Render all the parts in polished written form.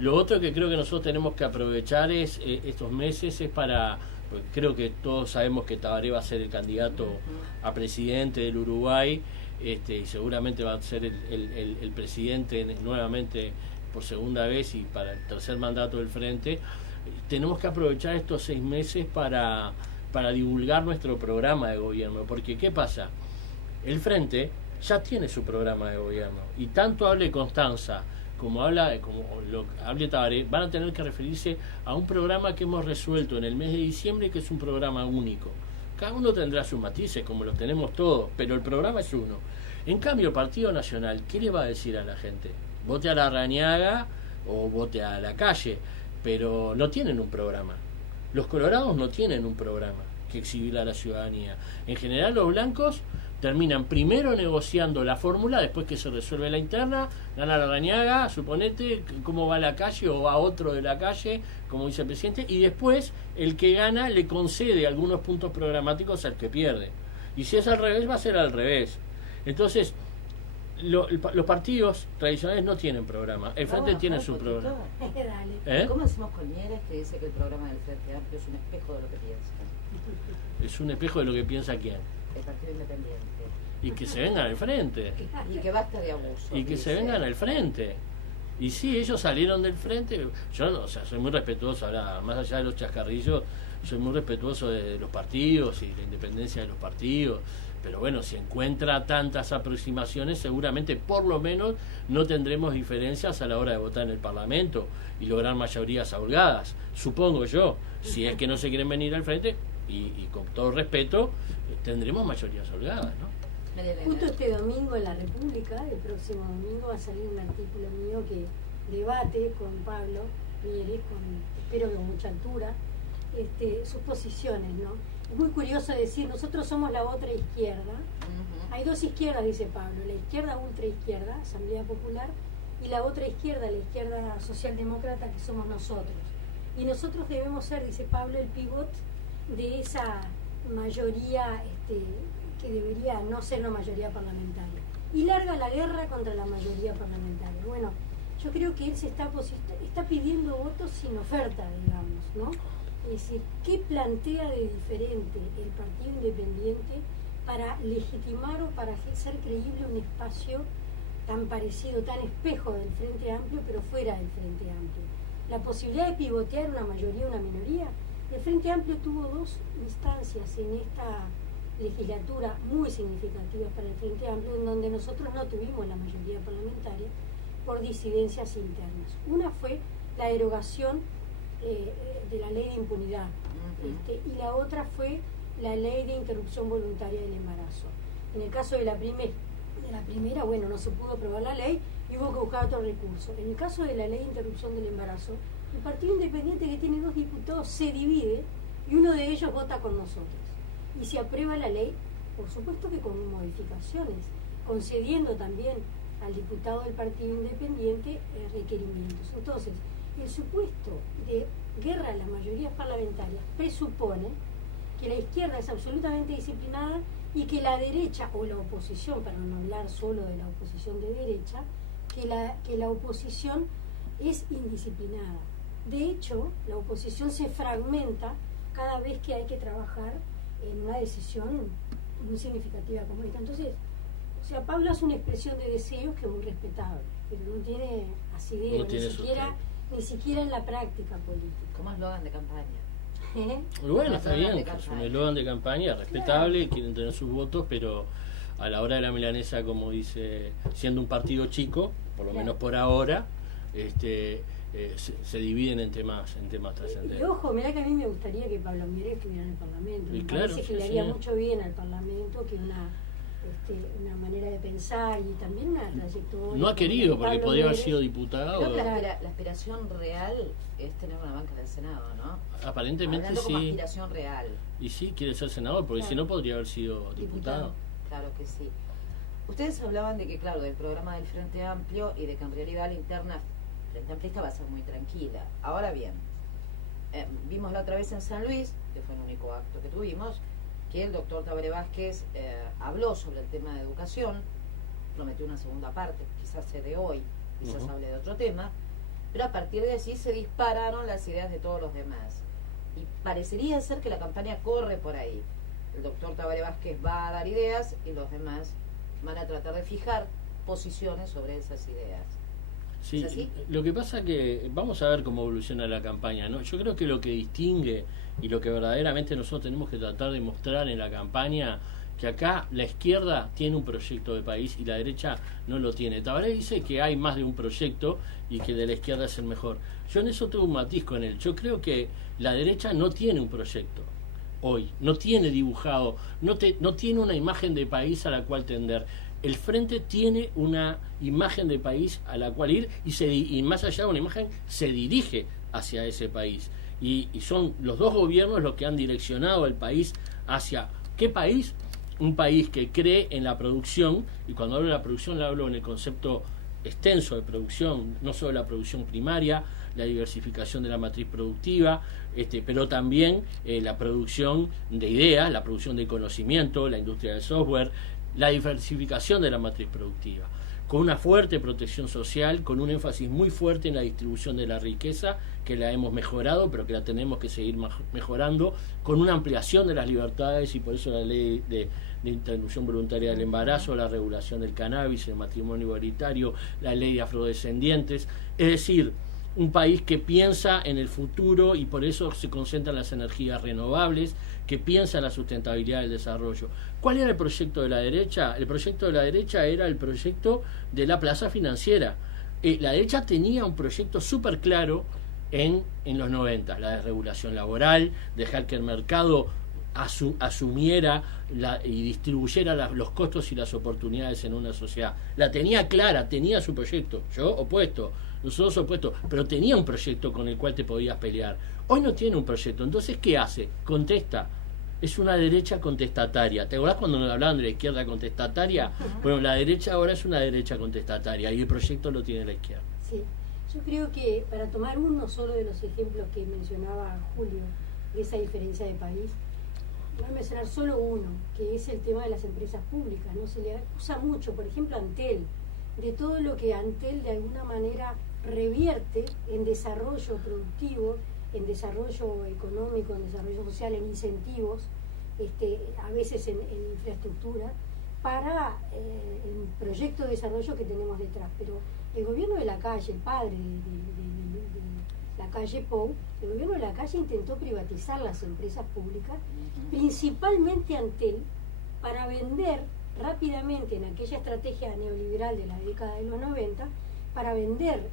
Lo otro que creo que nosotros tenemos que aprovechar es estos meses es para, pues creo que todos sabemos que Tabaré va a ser el candidato a presidente del Uruguay, y seguramente va a ser el presidente nuevamente por segunda vez y para el tercer mandato del Frente. Tenemos que aprovechar estos 6 meses para divulgar nuestro programa de gobierno, porque ¿qué pasa? El Frente ya tiene su programa de gobierno y tanto hable Constanza como hable Tabaré, van a tener que referirse a un programa que hemos resuelto en el mes de diciembre, que es un programa único. Cada uno tendrá sus matices, como los tenemos todos, pero el programa es uno. En cambio, el Partido Nacional, ¿qué le va a decir a la gente? Vote a Larrañaga o vote a la calle, pero no tienen un programa. Los colorados no tienen un programa que exhibir a la ciudadanía. En general, los blancos terminan primero negociando la fórmula, después que se resuelve la interna, gana Larrañaga, suponete, cómo va la calle o va otro de la calle, como dice el presidente, y después el que gana le concede algunos puntos programáticos al que pierde. Y si es al revés, va a ser al revés. Entonces, los partidos tradicionales no tienen programa. El Frente tiene su programa. ¿Cómo decimos con Mieres, que dice que el programa del Frente Amplio es un espejo de lo que piensa? ¿Es un espejo de lo que piensa quién? El Partido Independiente. Y que se vengan al frente. Y que basta de abuso. Y que se vengan al frente. Y sí, ellos salieron del frente. Yo no, o sea, soy muy respetuoso, ahora, más allá de los chascarrillos, soy muy respetuoso de los partidos y la independencia de los partidos. Pero bueno, si encuentra tantas aproximaciones, seguramente por lo menos no tendremos diferencias a la hora de votar en el Parlamento y lograr mayorías holgadas. Supongo yo, si es que no se quieren venir al frente, y con todo respeto, tendremos mayorías holgadas, ¿no? Justo este domingo en La República, el próximo domingo, va a salir un artículo mío que debate con Pablo Mieres, espero que con mucha altura, sus posiciones, ¿no? Es muy curioso decir, nosotros somos la otra izquierda. Hay dos izquierdas, dice Pablo, la izquierda ultraizquierda, Asamblea Popular, y la otra izquierda, la izquierda socialdemócrata, que somos nosotros. Y nosotros debemos ser, dice Pablo, el pivot de esa mayoría que debería no ser una mayoría parlamentaria. Y larga la guerra contra la mayoría parlamentaria. Bueno, yo creo que él está pidiendo votos sin oferta, digamos, ¿no? Es decir, ¿qué plantea de diferente el Partido Independiente para legitimar o para hacer creíble un espacio tan parecido, tan espejo del Frente Amplio, pero fuera del Frente Amplio? La posibilidad de pivotear una mayoría o una minoría. El Frente Amplio tuvo 2 instancias en esta legislatura muy significativas para el Frente Amplio, en donde nosotros no tuvimos la mayoría parlamentaria por disidencias internas. Una fue la derogación de la ley de impunidad, y la otra fue la ley de interrupción voluntaria del embarazo. En el caso de la primera, bueno, no se pudo aprobar la ley y hubo que buscar otro recurso. En el caso de la ley de interrupción del embarazo, el Partido Independiente, que tiene 2 diputados, se divide y uno de ellos vota con nosotros. Y se aprueba la ley, por supuesto que con modificaciones, concediendo también al diputado del Partido Independiente requerimientos. Entonces, el supuesto de guerra a las mayorías parlamentarias presupone que la izquierda es absolutamente disciplinada y que la derecha, o la oposición, para no hablar solo de la oposición de derecha, que la oposición es indisciplinada. De hecho, la oposición se fragmenta cada vez que hay que trabajar en una decisión muy significativa como esta. Entonces, o sea, Pablo es una expresión de deseos que es muy respetable, pero no tiene asidero, ni siquiera en la práctica política. Como eslogan de campaña. Bueno, está bien, es un eslogan de campaña, respetable, claro. Quieren tener sus votos, pero a la hora de la milanesa, como dice, siendo un partido chico, por lo menos por ahora, se dividen en temas trascendentes. Y ojo, mirá que a mí me gustaría que Pablo Mieres estuviera en el Parlamento. Me claro, parece que le haría mucho bien al Parlamento, que una manera de pensar y también una trayectoria. No ha querido, porque podría haber sido diputado. Creo que la aspiración real es tener una banca del Senado, ¿no? Aparentemente hablando sí. Como aspiración real. Y sí, quiere ser senador, porque si no podría haber sido diputado. Claro que sí. Ustedes hablaban de que, claro, del programa del Frente Amplio y de que en realidad la interna Frente Amplista va a ser muy tranquila. Ahora bien, vimos la otra vez en San Luis, que fue el único acto que tuvimos, que el doctor Tabaré Vázquez habló sobre el tema de educación, prometió una segunda parte, quizás se dé hoy, quizás hable de otro tema, pero a partir de allí se dispararon las ideas de todos los demás. Y parecería ser que la campaña corre por ahí. El doctor Tabaré Vázquez va a dar ideas y los demás van a tratar de fijar posiciones sobre esas ideas. Sí, ¿Es así? lo que pasa que vamos a ver cómo evoluciona la campaña, ¿no? Yo creo que lo que distingue y lo que verdaderamente nosotros tenemos que tratar de mostrar en la campaña, que acá la izquierda tiene un proyecto de país y la derecha no lo tiene. Tabaré dice que hay más de un proyecto y que de la izquierda es el mejor. Yo en eso tengo un matiz con él. Yo creo que la derecha no tiene un proyecto hoy, no tiene dibujado, no tiene una imagen de país a la cual tender. El Frente tiene una imagen de país a la cual ir y más allá de una imagen se dirige hacia ese país. Y son los dos gobiernos los que han direccionado el país hacia ¿qué país? Un país que cree en la producción, y cuando hablo de la producción le hablo en el concepto extenso de producción, no solo la producción primaria, la diversificación de la matriz productiva, pero también la producción de ideas, la producción de conocimiento, la industria del software, la diversificación de la matriz productiva, con una fuerte protección social, con un énfasis muy fuerte en la distribución de la riqueza, que la hemos mejorado, pero que la tenemos que seguir mejorando, con una ampliación de las libertades, y por eso la ley de interrupción voluntaria del embarazo, la regulación del cannabis, el matrimonio igualitario, la ley de afrodescendientes, es decir, un país que piensa en el futuro y por eso se concentra en las energías renovables, que piensa en la sustentabilidad del desarrollo. ¿Cuál era el proyecto de la derecha? El proyecto de la derecha era el proyecto de la plaza financiera. La derecha tenía un proyecto súper claro en los 90, la desregulación laboral, dejar que el mercado asumiera y distribuyera los costos y las oportunidades en una sociedad. La tenía clara, tenía su proyecto. Yo opuesto, nosotros opuestos, pero tenía un proyecto con el cual te podías pelear. Hoy no tiene un proyecto. Entonces, ¿qué hace? Contesta. Es una derecha contestataria. ¿Te acordás cuando nos hablaban de la izquierda contestataria? Bueno, la derecha ahora es una derecha contestataria y el proyecto lo tiene la izquierda. Sí, yo creo que para tomar uno solo de los ejemplos que mencionaba Julio, de esa diferencia de país, voy a mencionar solo uno, que es el tema de las empresas públicas. No se le acusa mucho, por ejemplo, Antel, de todo lo que Antel de alguna manera revierte en desarrollo productivo, en desarrollo económico, en desarrollo social, en incentivos, a veces en infraestructura, para el proyecto de desarrollo que tenemos detrás. Pero el gobierno de la calle, el padre de la calle Pou, el gobierno de la calle intentó privatizar las empresas públicas, principalmente Antel, para vender rápidamente en aquella estrategia neoliberal de la década de los 90, para vender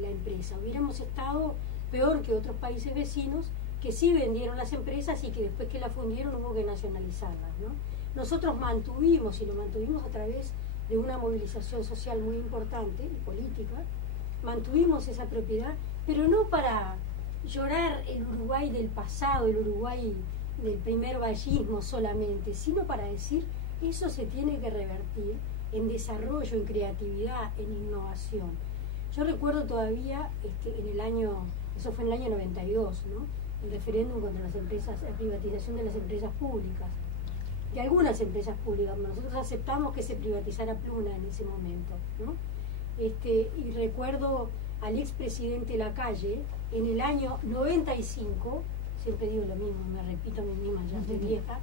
la empresa. Hubiéramos estado peor que otros países vecinos que sí vendieron las empresas y que después que las fundieron hubo que nacionalizarlas, ¿no? Nosotros mantuvimos, y lo mantuvimos a través de una movilización social muy importante y política, mantuvimos esa propiedad, pero no para llorar el Uruguay del pasado, el Uruguay del primer vallismo solamente, sino para decir eso se tiene que revertir en desarrollo, en creatividad, en innovación. Yo recuerdo todavía en el año, eso fue en el año 92, ¿no? El referéndum contra las empresas, la privatización de las empresas públicas, de algunas empresas públicas. Nosotros aceptamos que se privatizara Pluna en ese momento, ¿no? Y recuerdo al expresidente Lacalle en el año 95, siempre digo lo mismo, me repito a mí misma, ya estoy vieja,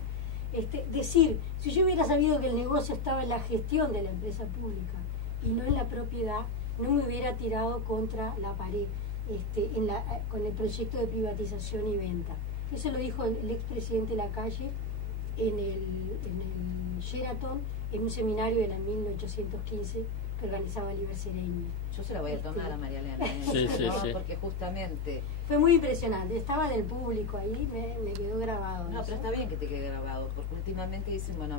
decir, si yo hubiera sabido que el negocio estaba en la gestión de la empresa pública y no en la propiedad, no me hubiera tirado contra la pared con el proyecto de privatización y venta. Eso lo dijo el expresidente Lacalle en el Sheraton, en un seminario de la 1815 que organizaba Liber Sereñi. Yo se la voy a tomar a María Elena, sí, porque justamente fue muy impresionante, estaba del público ahí, me quedó grabado. No, pero está bien que te quede grabado, porque últimamente dicen, bueno,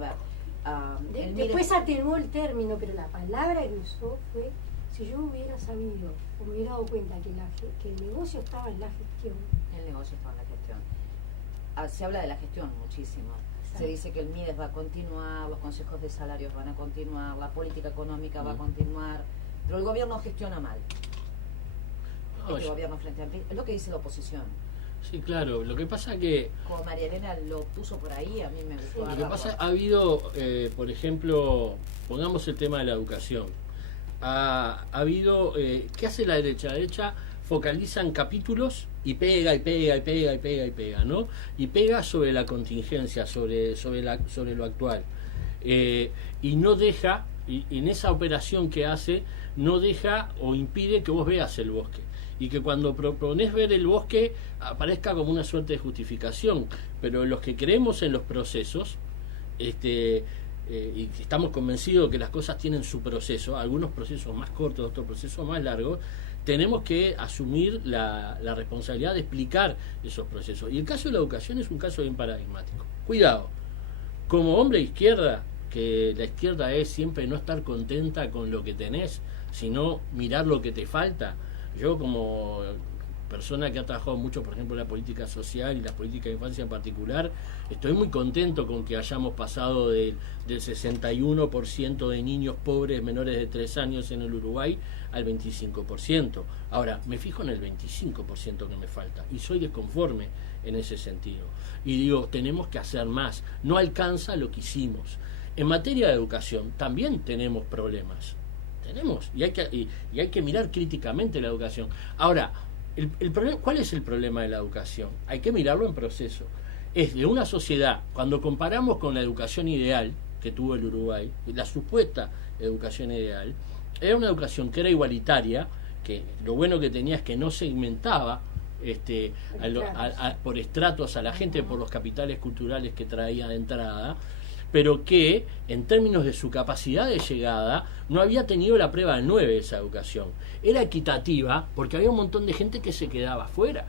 a ver, después atenuó el término, pero la palabra que usó fue, si yo hubiera sabido, o me hubiera dado cuenta que el negocio estaba en la gestión. El negocio estaba en la gestión. Se habla de la gestión muchísimo. Se dice que el MIDES va a continuar, los consejos de salarios van a continuar, la política económica va a continuar, pero el gobierno gestiona mal. Gobierno frente a es lo que dice la oposición. Sí, claro. Lo que pasa que... Como María Elena lo puso por ahí, a mí me gustó. Lo que pasa, ha habido, por ejemplo, pongamos el tema de la educación. ha habido, ¿qué hace la derecha? La derecha focaliza en capítulos y pega, ¿no? Y pega sobre la contingencia, sobre lo actual. Y no deja, y en esa operación que hace, no deja o impide que vos veas el bosque. Y que cuando propones ver el bosque aparezca como una suerte de justificación. Pero los que creemos en los procesos, y estamos convencidos que las cosas tienen su proceso, algunos procesos más cortos, otros procesos más largos, tenemos que asumir la responsabilidad de explicar esos procesos. Y el caso de la educación es un caso bien paradigmático. Cuidado, como hombre de izquierda, que la izquierda es siempre no estar contenta con lo que tenés, sino mirar lo que te falta. Yo, como persona que ha trabajado mucho, por ejemplo, en la política social y la política de infancia en particular, estoy muy contento con que hayamos pasado del 61% de niños pobres menores de 3 años en el Uruguay al 25%. Ahora, me fijo en el 25% que me falta y soy desconforme en ese sentido. Y digo, tenemos que hacer más. No alcanza lo que hicimos. En materia de educación también tenemos problemas. Y hay que mirar críticamente la educación. Ahora, ¿cuál es el problema de la educación? Hay que mirarlo en proceso. Es de una sociedad, cuando comparamos con la educación ideal que tuvo el Uruguay, la supuesta educación ideal, era una educación que era igualitaria, que lo bueno que tenía es que no segmentaba por estratos a la gente, por los capitales culturales que traía de entrada, pero que en términos de su capacidad de llegada no había tenido la prueba del 9 de esa educación. Era equitativa porque había un montón de gente que se quedaba fuera.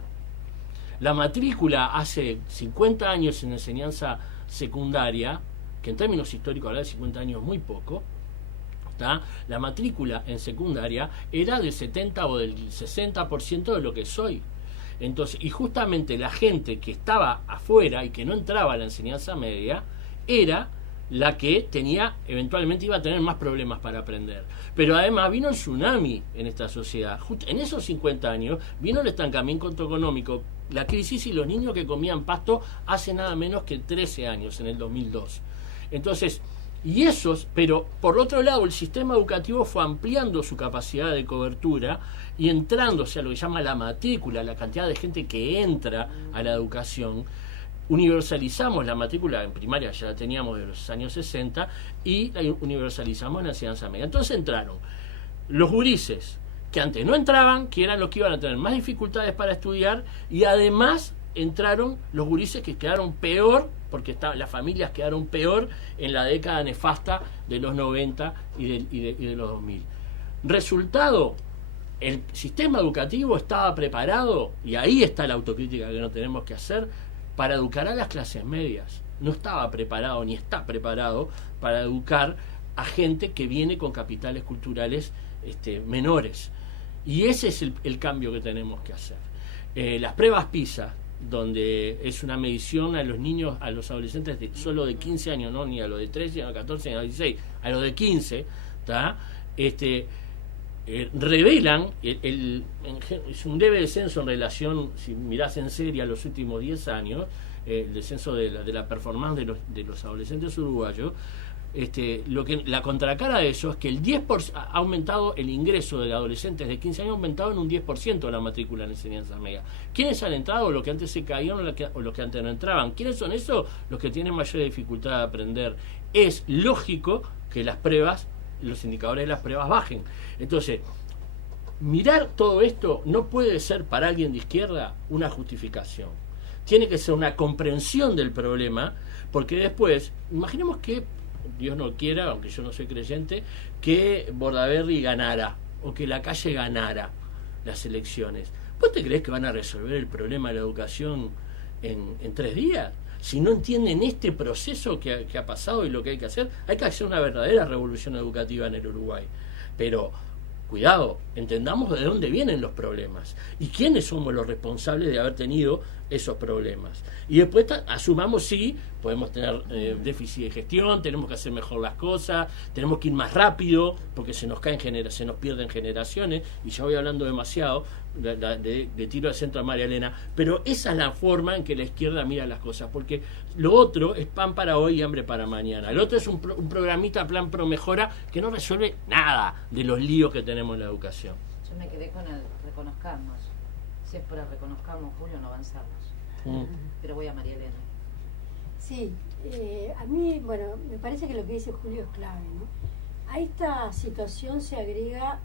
La matrícula hace 50 años en enseñanza secundaria, que en términos históricos hablar de 50 años muy poco, ¿tá? La matrícula en secundaria era del 70 o del 60% de lo que es hoy. Entonces, y justamente la gente que estaba afuera y que no entraba a la enseñanza media era la que eventualmente iba a tener más problemas para aprender. Pero además vino el tsunami en esta sociedad. En esos 50 años vino el estancamiento económico, la crisis, y los niños que comían pasto hace nada menos que 13 años, en el 2002. Entonces, pero por otro lado el sistema educativo fue ampliando su capacidad de cobertura y entrándose a lo que llama la matrícula, la cantidad de gente que entra a la educación. Universalizamos la matrícula en primaria, ya la teníamos de los años 60, y la universalizamos en la enseñanza media. Entonces entraron los gurises que antes no entraban, que eran los que iban a tener más dificultades para estudiar, y además entraron los gurises que quedaron peor, porque las familias quedaron peor en la década nefasta de los 90 y de los 2000. Resultado, el sistema educativo estaba preparado, y ahí está la autocrítica que no tenemos que hacer, para educar a las clases medias. No estaba preparado ni está preparado para educar a gente que viene con capitales culturales menores. Y ese es el cambio que tenemos que hacer. Las pruebas PISA, donde es una medición a los niños, a los adolescentes solo de 15 años, no ni a los de 13, ni a los de 14, ni a los de 16, a los de 15, ¿tá? Revelan es un leve descenso en relación, si mirás en serio, a los últimos 10 años, el descenso de la performance de los adolescentes uruguayos. La contracara de eso es que el 10% ha aumentado el ingreso de adolescentes de 15 años, ha aumentado en un 10% la matrícula en enseñanza media. ¿Quiénes han entrado? Los que antes se caían o los que antes no entraban. ¿Quiénes son esos? Los que tienen mayor dificultad de aprender. Es lógico que las pruebas, los indicadores de las pruebas bajen. Entonces, mirar todo esto no puede ser para alguien de izquierda una justificación. Tiene que ser una comprensión del problema, porque después, imaginemos que Dios no quiera, aunque yo no soy creyente, que Bordaberry ganara o que Lacalle ganara las elecciones. ¿Vos te creés que van a resolver el problema de la educación en 3 días? Si no entienden este proceso que ha pasado y lo que hay que hacer una verdadera revolución educativa en el Uruguay. Pero, cuidado, entendamos de dónde vienen los problemas y quiénes somos los responsables de haber tenido esos problemas. Y después asumamos si podemos tener déficit de gestión, tenemos que hacer mejor las cosas, tenemos que ir más rápido porque se nos pierden generaciones, y ya voy hablando demasiado, de tiro al centro a María Elena, pero esa es la forma en que la izquierda mira las cosas, porque lo otro es pan para hoy y hambre para mañana. El otro es un programita plan pro mejora que no resuelve nada de los líos que tenemos en la educación. Yo me quedé con el reconozcamos. Si es para reconozcamos, Julio, no avanzamos. Pero voy a María Elena. Sí, a mí, bueno, me parece que lo que dice Julio es clave, ¿no? A esta situación se agrega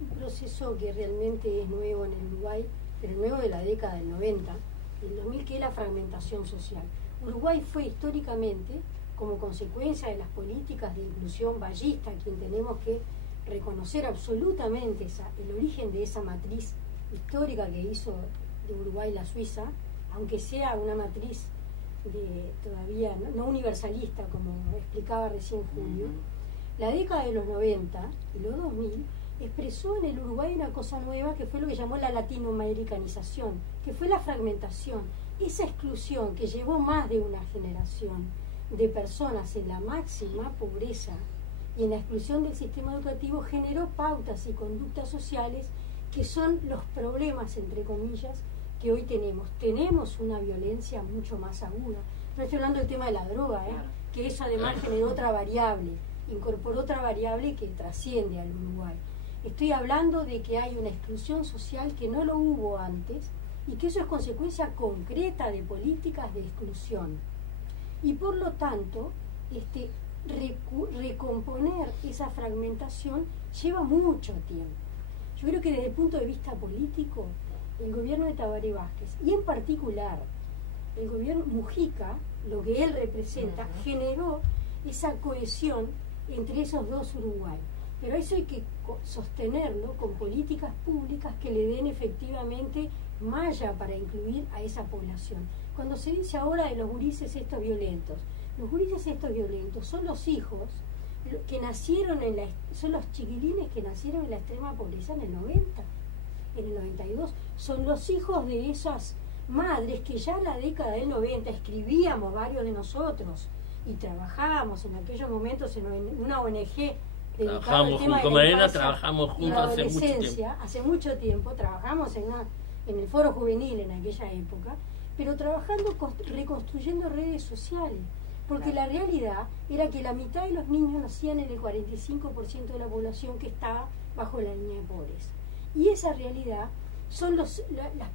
un proceso que realmente es nuevo en el Uruguay, pero nuevo de la década del 90, del 2000, que es la fragmentación social. Uruguay fue históricamente, como consecuencia de las políticas de inclusión ballista, quien tenemos que reconocer absolutamente el origen de esa matriz histórica que hizo de Uruguay la Suiza, aunque sea una matriz todavía no universalista, como explicaba recién Julio. La década de los 90 y los 2000 expresó en el Uruguay una cosa nueva que fue lo que llamó la latinoamericanización, que fue la fragmentación, esa exclusión que llevó más de una generación de personas en la máxima pobreza y en la exclusión del sistema educativo, generó pautas y conductas sociales que son los problemas, entre comillas, que hoy tenemos. Tenemos una violencia mucho más aguda. No estoy hablando del tema de la droga, que eso además generó otra variable, incorporó otra variable que trasciende al Uruguay. Estoy hablando de que hay una exclusión social que no lo hubo antes y que eso es consecuencia concreta de políticas de exclusión. Y por lo tanto, recomponer esa fragmentación lleva mucho tiempo. Yo creo que desde el punto de vista político, el gobierno de Tabaré Vázquez, y en particular el gobierno Mujica, lo que él representa, generó esa cohesión entre esos dos Uruguay. Pero eso hay que sostenerlo con políticas públicas que le den efectivamente malla para incluir a esa población. Cuando se dice ahora de los gurises estos violentos, los gurises estos violentos son los hijos que nacieron son los chiquilines que nacieron en la extrema pobreza en el 90, en el 92, son los hijos de esas madres que ya en la década del 90 escribíamos varios de nosotros y trabajábamos en aquellos momentos en una ONG dedicada al tema de la infancia trabajamos juntos hace mucho tiempo, trabajamos en el foro juvenil en aquella época, pero trabajando, reconstruyendo redes sociales, porque la realidad era que la mitad de los niños nacían en el 45% de la población que estaba bajo la línea de pobreza. Y esa realidad son las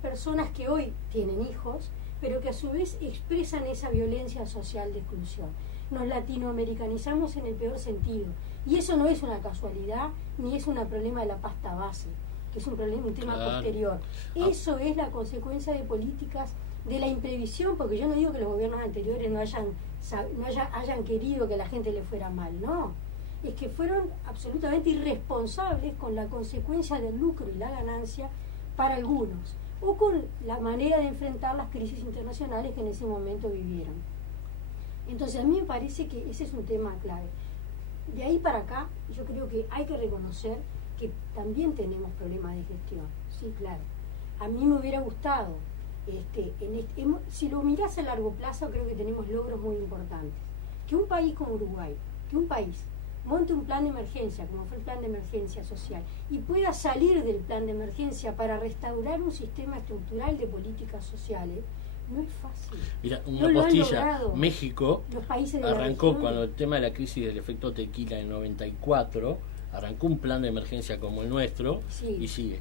personas que hoy tienen hijos, pero que a su vez expresan esa violencia social de exclusión. Nos latinoamericanizamos en el peor sentido. Y eso no es una casualidad, ni es un problema de la pasta base, que es un tema posterior. Eso es la consecuencia de políticas de la imprevisión, porque yo no digo que los gobiernos anteriores no hayan querido que la gente le fuera mal, no. Es que fueron absolutamente irresponsables con la consecuencia del lucro y la ganancia para algunos, o con la manera de enfrentar las crisis internacionales que en ese momento vivieron. Entonces a mí me parece que ese es un tema clave. De ahí para acá yo creo que hay que reconocer que también tenemos problemas de gestión, sí, claro. A mí me hubiera gustado, si lo mirás a largo plazo, creo que tenemos logros muy importantes. Que un país como Uruguay, monte un plan de emergencia, como fue el plan de emergencia social, y pueda salir del plan de emergencia para restaurar un sistema estructural de políticas sociales, no es fácil. Mira, una postilla, México arrancó cuando el tema de la crisis del efecto tequila en 94, arrancó un plan de emergencia como el nuestro, y sigue.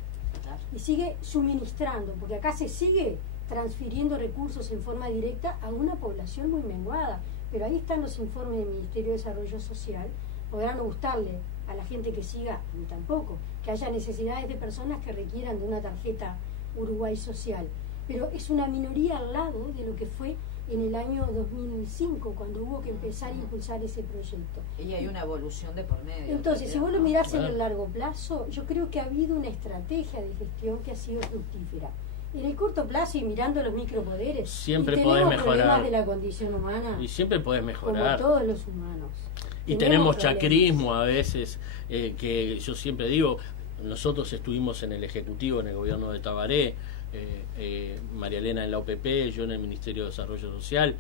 Y sigue suministrando, porque acá se sigue transfiriendo recursos en forma directa a una población muy menguada. Pero ahí están los informes del Ministerio de Desarrollo Social. Podrán no gustarle a la gente que siga, ni tampoco, que haya necesidades de personas que requieran de una tarjeta Uruguay Social. Pero es una minoría al lado de lo que fue en el año 2005, cuando hubo que empezar a impulsar ese proyecto. Y hay una evolución de por medio. Entonces, si vos lo mirás en el largo plazo, yo creo que ha habido una estrategia de gestión que ha sido fructífera. En el corto plazo y mirando los micropoderes, siempre podés mejorar. Problemas de la condición humana. Y siempre podés mejorar. Como todos los humanos. Y tenemos chacrismo a veces, que yo siempre digo, nosotros estuvimos en el Ejecutivo, en el gobierno de Tabaré, María Elena en la OPP, yo en el Ministerio de Desarrollo Social,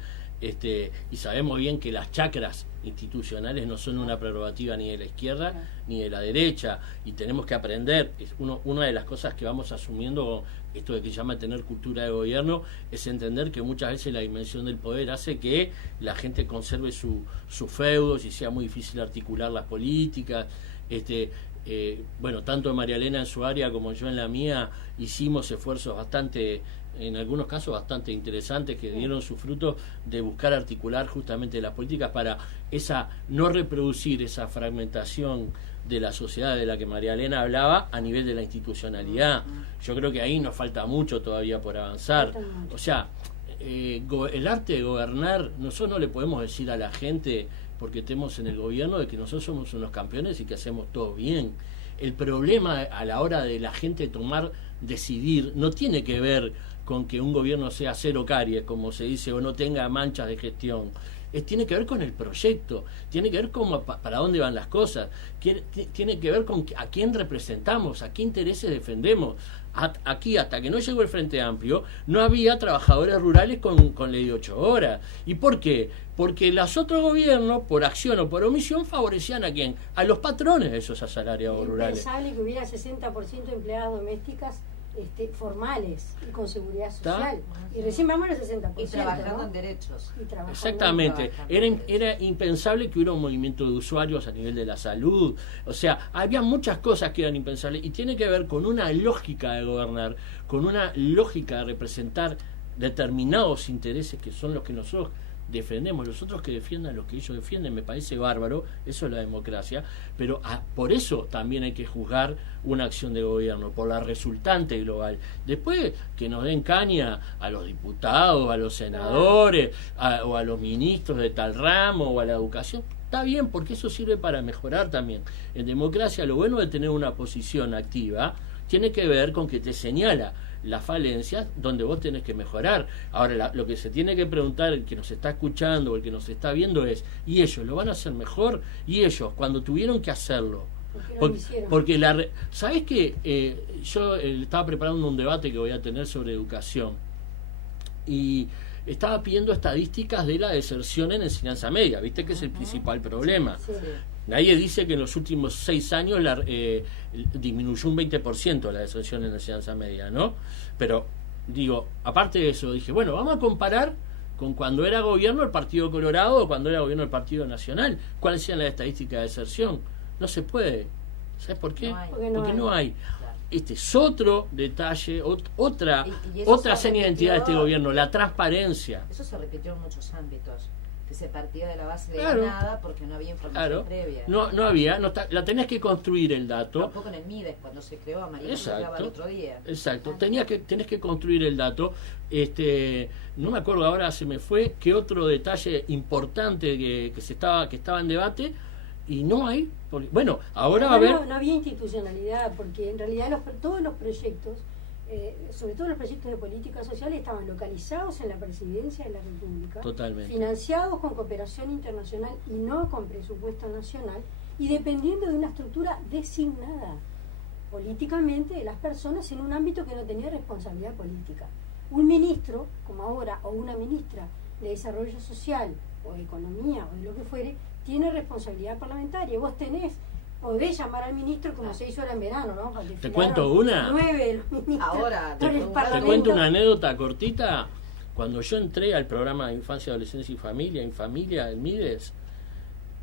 y sabemos bien que las chacras institucionales no son una prerrogativa ni de la izquierda ni de la derecha, y tenemos que aprender. Una de las cosas que vamos asumiendo, esto de que se llama tener cultura de gobierno, es entender que muchas veces la dimensión del poder hace que la gente conserve sus feudos y sea muy difícil articular las políticas. Bueno, tanto María Elena en su área como yo en la mía hicimos esfuerzos en algunos casos bastante interesantes, que dieron sus frutos, de buscar articular justamente las políticas para no reproducir esa fragmentación de la sociedad de la que María Elena hablaba a nivel de la institucionalidad. Yo creo que ahí nos falta mucho todavía por avanzar. O sea, el arte de gobernar, nosotros no le podemos decir a la gente, porque estemos en el gobierno, de que nosotros somos unos campeones y que hacemos todo bien. El problema a la hora de la gente decidir, no tiene que ver con que un gobierno sea cero caries, como se dice, o no tenga manchas de gestión. Tiene que ver con el proyecto, tiene que ver para dónde van las cosas, tiene que ver con a quién representamos, a qué intereses defendemos. Aquí, hasta que no llegó el Frente Amplio, no había trabajadores rurales con ley de 8 horas. ¿Y por qué? Porque los otros gobiernos, por acción o por omisión, favorecían ¿a quién? A los patrones de esos asalariados rurales. Es impensable que hubiera 60% de empleadas domésticas formales y con seguridad social. Y recién vamos al 60%. Y trabajando en derechos. Exactamente. Era impensable que hubiera un movimiento de usuarios a nivel de la salud. O sea, había muchas cosas que eran impensables, y tiene que ver con una lógica de gobernar, con una lógica de representar determinados intereses que son los que nosotros defendemos, los otros que defiendan lo que ellos defienden. Me parece bárbaro, eso es la democracia, pero por eso también hay que juzgar una acción de gobierno, por la resultante global. Después que nos den caña a los diputados, a los senadores, o a los ministros de tal ramo, o a la educación, está bien, porque eso sirve para mejorar también. En democracia, lo bueno de tener una posición activa tiene que ver con que te señala las falencias donde vos tenés que mejorar. Ahora, lo que se tiene que preguntar el que nos está escuchando o el que nos está viendo es, ¿y ellos lo van a hacer mejor? ¿Y ellos, cuando tuvieron que hacerlo? Porque ¿sabés qué? Yo estaba preparando un debate que voy a tener sobre educación, y estaba pidiendo estadísticas de la deserción en enseñanza media. ¿Viste que es el principal problema? Sí. Nadie dice que en los últimos 6 años disminuyó un 20% la deserción en la enseñanza media, ¿no? Pero, digo, aparte de eso, dije, bueno, vamos a comparar con cuando era gobierno el Partido Colorado o cuando era gobierno el Partido Nacional. ¿Cuáles sean las estadísticas de deserción? No se puede. ¿Sabes por qué? Porque no hay. Este es otro detalle, otra seña de identidad de este gobierno, la transparencia. Eso se repitió en muchos ámbitos, que se partía de la base de nada porque no había información previa. No había, la tenías que construir el dato. Tampoco en el MIDES, cuando se creó, María lo hablaba el otro día. Exacto, tenés que construir el dato. No me acuerdo ahora, se me fue, qué otro detalle importante que estaba en debate, y no hay. Bueno, ahora va a haber... No había institucionalidad, porque en realidad todos los proyectos, sobre todo los proyectos de política social, estaban localizados en la Presidencia de la República, totalmente financiados con cooperación internacional y no con presupuesto nacional, y dependiendo de una estructura designada políticamente de las personas en un ámbito que no tenía responsabilidad política. Un ministro, como ahora, o una ministra de Desarrollo Social o de Economía o de lo que fuere, tiene responsabilidad parlamentaria. Vos podés llamar al ministro, como se hizo ahora en verano, ¿no? Te cuento una. 9 de los ministros. Ahora te cuento una anécdota cortita. Cuando yo entré al programa de Infancia, Adolescencia y Familia, del MIDES,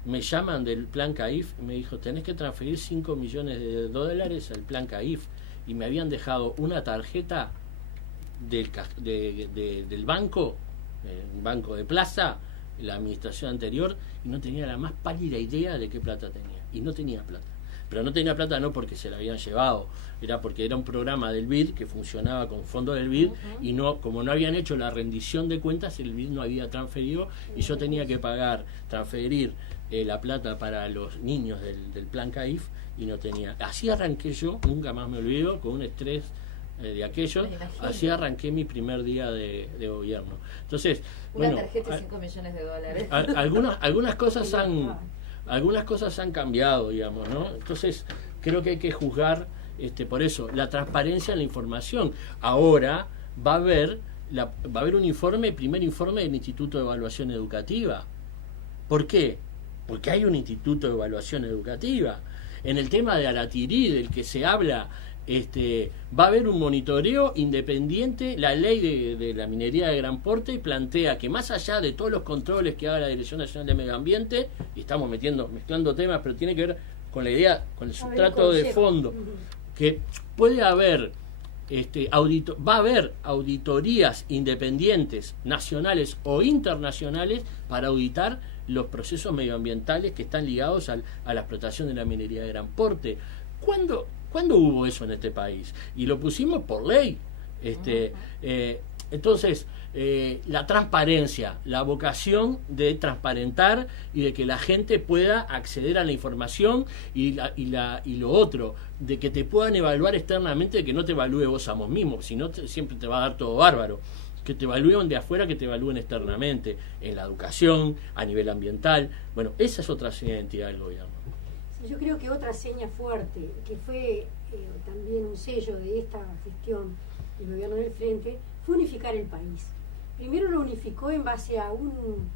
me llaman del plan CAIF y me dijo, tenés que transferir $5 millones al plan CAIF, y me habían dejado una tarjeta del banco, un banco de plaza, la administración anterior, y no tenía la más pálida idea de qué plata tenía, y no tenía plata. Pero no tenía plata no porque se la habían llevado, era porque era un programa del BID que funcionaba con fondos del BID, y como no habían hecho la rendición de cuentas, el BID no había transferido, y yo tenía que transferir la plata para los niños del plan CAIF, y no tenía. Así arranqué yo, nunca más me olvido, con un estrés de aquello, así arranqué mi primer día de gobierno. Entonces, una tarjeta de $5 millones. Algunas cosas han cambiado, digamos, ¿no? Entonces, creo que hay que juzgar, por eso, la transparencia en la información. Ahora va a haber va a haber un informe, primer informe del Instituto de Evaluación Educativa. ¿Por qué? Porque hay un Instituto de Evaluación Educativa. En el tema de Aratirí, del que se habla, va a haber un monitoreo independiente. La ley de la minería de gran porte plantea que más allá de todos los controles que haga la Dirección Nacional de Medio Ambiente, y estamos mezclando temas, pero tiene que ver con la idea, con el sustrato de fondo, que puede haber va a haber auditorías independientes, nacionales o internacionales, para auditar los procesos medioambientales que están ligados a la explotación de la minería de gran porte. ¿Cuándo hubo eso en este país? Y lo pusimos por ley. Entonces, la transparencia, la vocación de transparentar y de que la gente pueda acceder a la información y lo otro, de que te puedan evaluar externamente, de que no te evalúe vos a vos mismo, sino siempre te va a dar todo bárbaro. Que te evalúen de afuera, que te evalúen externamente, en la educación, a nivel ambiental. Bueno, esa es otra identidad del gobierno. Sí, yo creo que otra seña fuerte, que fue también un sello de esta gestión del gobierno del Frente, fue unificar el país. Primero lo unificó en base a un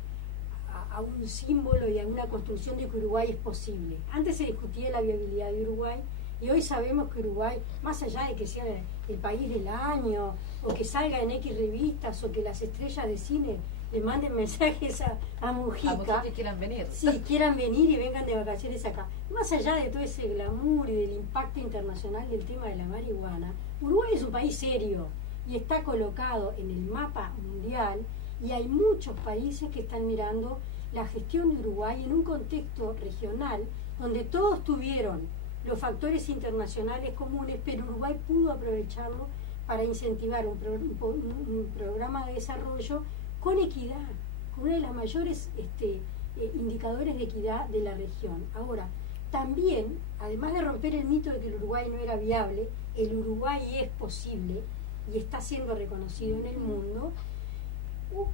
símbolo y a una construcción de que Uruguay es posible. Antes se discutía la viabilidad de Uruguay, y hoy sabemos que Uruguay, más allá de que sea el país del año, o que salga en X revistas, o que las estrellas de cine le manden mensajes a Mujica, que quieran venir. Sí, quieran venir y vengan de vacaciones acá. Más allá de todo ese glamour y del impacto internacional del tema de la marihuana, Uruguay es un país serio y está colocado en el mapa mundial, y hay muchos países que están mirando la gestión de Uruguay en un contexto regional donde todos tuvieron los factores internacionales comunes, pero Uruguay pudo aprovecharlo para incentivar un programa de desarrollo con equidad, con uno de los mayores indicadores de equidad de la región. Ahora, también, además de romper el mito de que el Uruguay no era viable, el Uruguay es posible y está siendo reconocido en el mundo,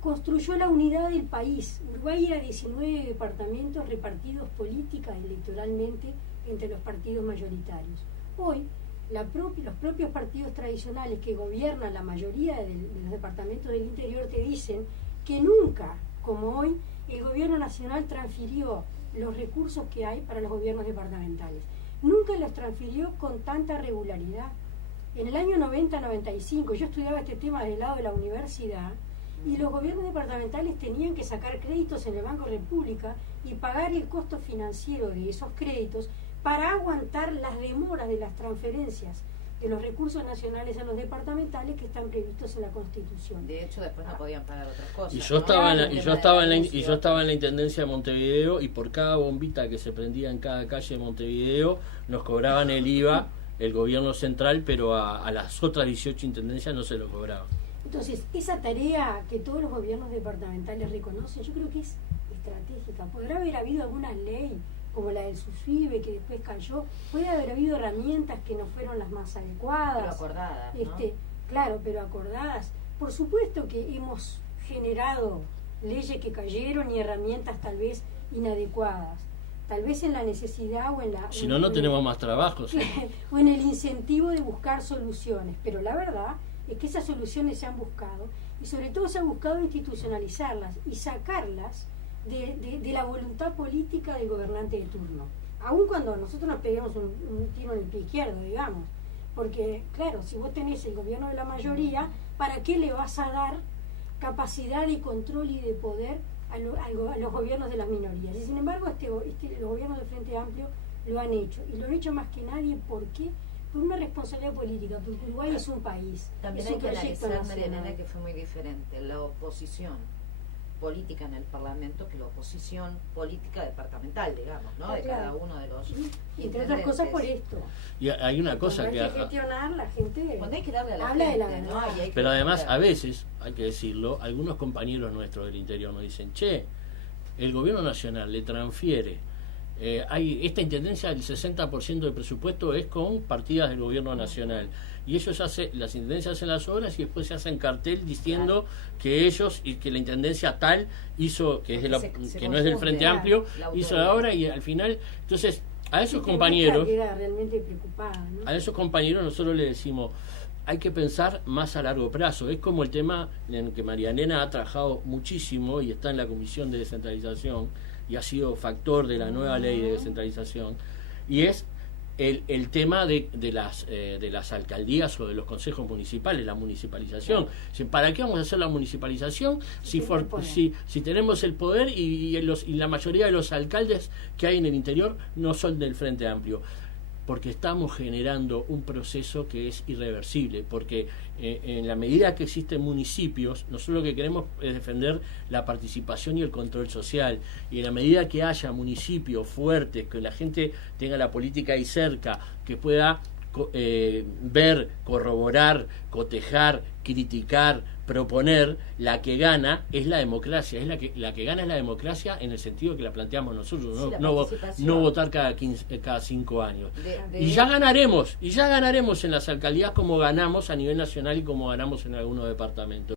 construyó la unidad del país. Uruguay era 19 departamentos repartidos política y electoralmente entre los partidos mayoritarios. Hoy, los propios partidos tradicionales que gobiernan la mayoría de los departamentos del interior te dicen que nunca, como hoy, el gobierno nacional transfirió los recursos que hay para los gobiernos departamentales. Nunca los transfirió con tanta regularidad. En el año 90-95 yo estudiaba este tema del lado de la universidad, y los gobiernos departamentales tenían que sacar créditos en el Banco República y pagar el costo financiero de esos créditos para aguantar las demoras de las transferencias de los recursos nacionales a los departamentales que están previstos en la Constitución. De hecho, después no podían pagar otras cosas. Y yo estaba en la Intendencia de Montevideo, y por cada bombita que se prendía en cada calle de Montevideo nos cobraban el IVA el gobierno central, pero a las otras 18 intendencias no se lo cobraba. Entonces, esa tarea que todos los gobiernos departamentales reconocen, yo creo que es estratégica. Podrá haber habido alguna ley, como la del SUSIBE, que después cayó, puede haber habido herramientas que no fueron las más adecuadas. Pero acordadas, ¿no? Claro, pero acordadas. Por supuesto que hemos generado leyes que cayeron y herramientas tal vez inadecuadas. Tal vez en la necesidad o en la... Si no, no tenemos más trabajo. ¿Sí? O en el incentivo de buscar soluciones. Pero la verdad es que esas soluciones se han buscado, y sobre todo se ha buscado institucionalizarlas y sacarlas de la voluntad política del gobernante de turno, aun cuando nosotros nos peguemos un tiro en el pie izquierdo, digamos, porque claro, si vos tenés el gobierno de la mayoría, ¿para qué le vas a dar capacidad de control y de poder a los gobiernos de las minorías? Y sin embargo los gobiernos del Frente Amplio lo han hecho, y lo han hecho más que nadie. ¿Por qué? Por una responsabilidad política, porque Uruguay es un país, también es hay un que proyecto analizar, nacional. Marianela, que fue muy diferente la oposición política en el Parlamento que la oposición política departamental, digamos, ¿no? De cada uno de los entre otras cosas por esto. Y hay una cosa que gestionar, la gente cuando hay que darle a la habla gente, de la verdad, ¿no? Pero además, a veces, hay que decirlo, algunos compañeros nuestros del interior nos dicen, che, el gobierno nacional le transfiere, esta intendencia, el 60% del presupuesto es con partidas del gobierno nacional, y ellos las intendencias hacen las obras y después se hacen cartel diciendo que ellos y que la intendencia tal hizo, que es que no es del Frente Amplio, hizo la obra, y al final, entonces a esos compañeros, queda realmente preocupada, ¿no? a esos compañeros nosotros les decimos, hay que pensar más a largo plazo. Es como el tema en el que María Elena ha trabajado muchísimo y está en la Comisión de Descentralización y ha sido factor de la nueva ley de descentralización, y es el tema de las alcaldías o de los consejos municipales, la municipalización. ¿Para qué vamos a hacer la municipalización si tenemos el poder y la mayoría de los alcaldes que hay en el interior no son del Frente Amplio? Porque estamos generando un proceso que es irreversible, porque en la medida que existen municipios, nosotros lo que queremos es defender la participación y el control social, y en la medida que haya municipios fuertes, que la gente tenga la política ahí cerca, que pueda ver, corroborar, cotejar, criticar, proponer, la que gana es la democracia, es la que gana es la democracia en el sentido que la planteamos nosotros, no votar cada 5 años. Y ya ganaremos en las alcaldías como ganamos a nivel nacional y como ganamos en algunos departamentos.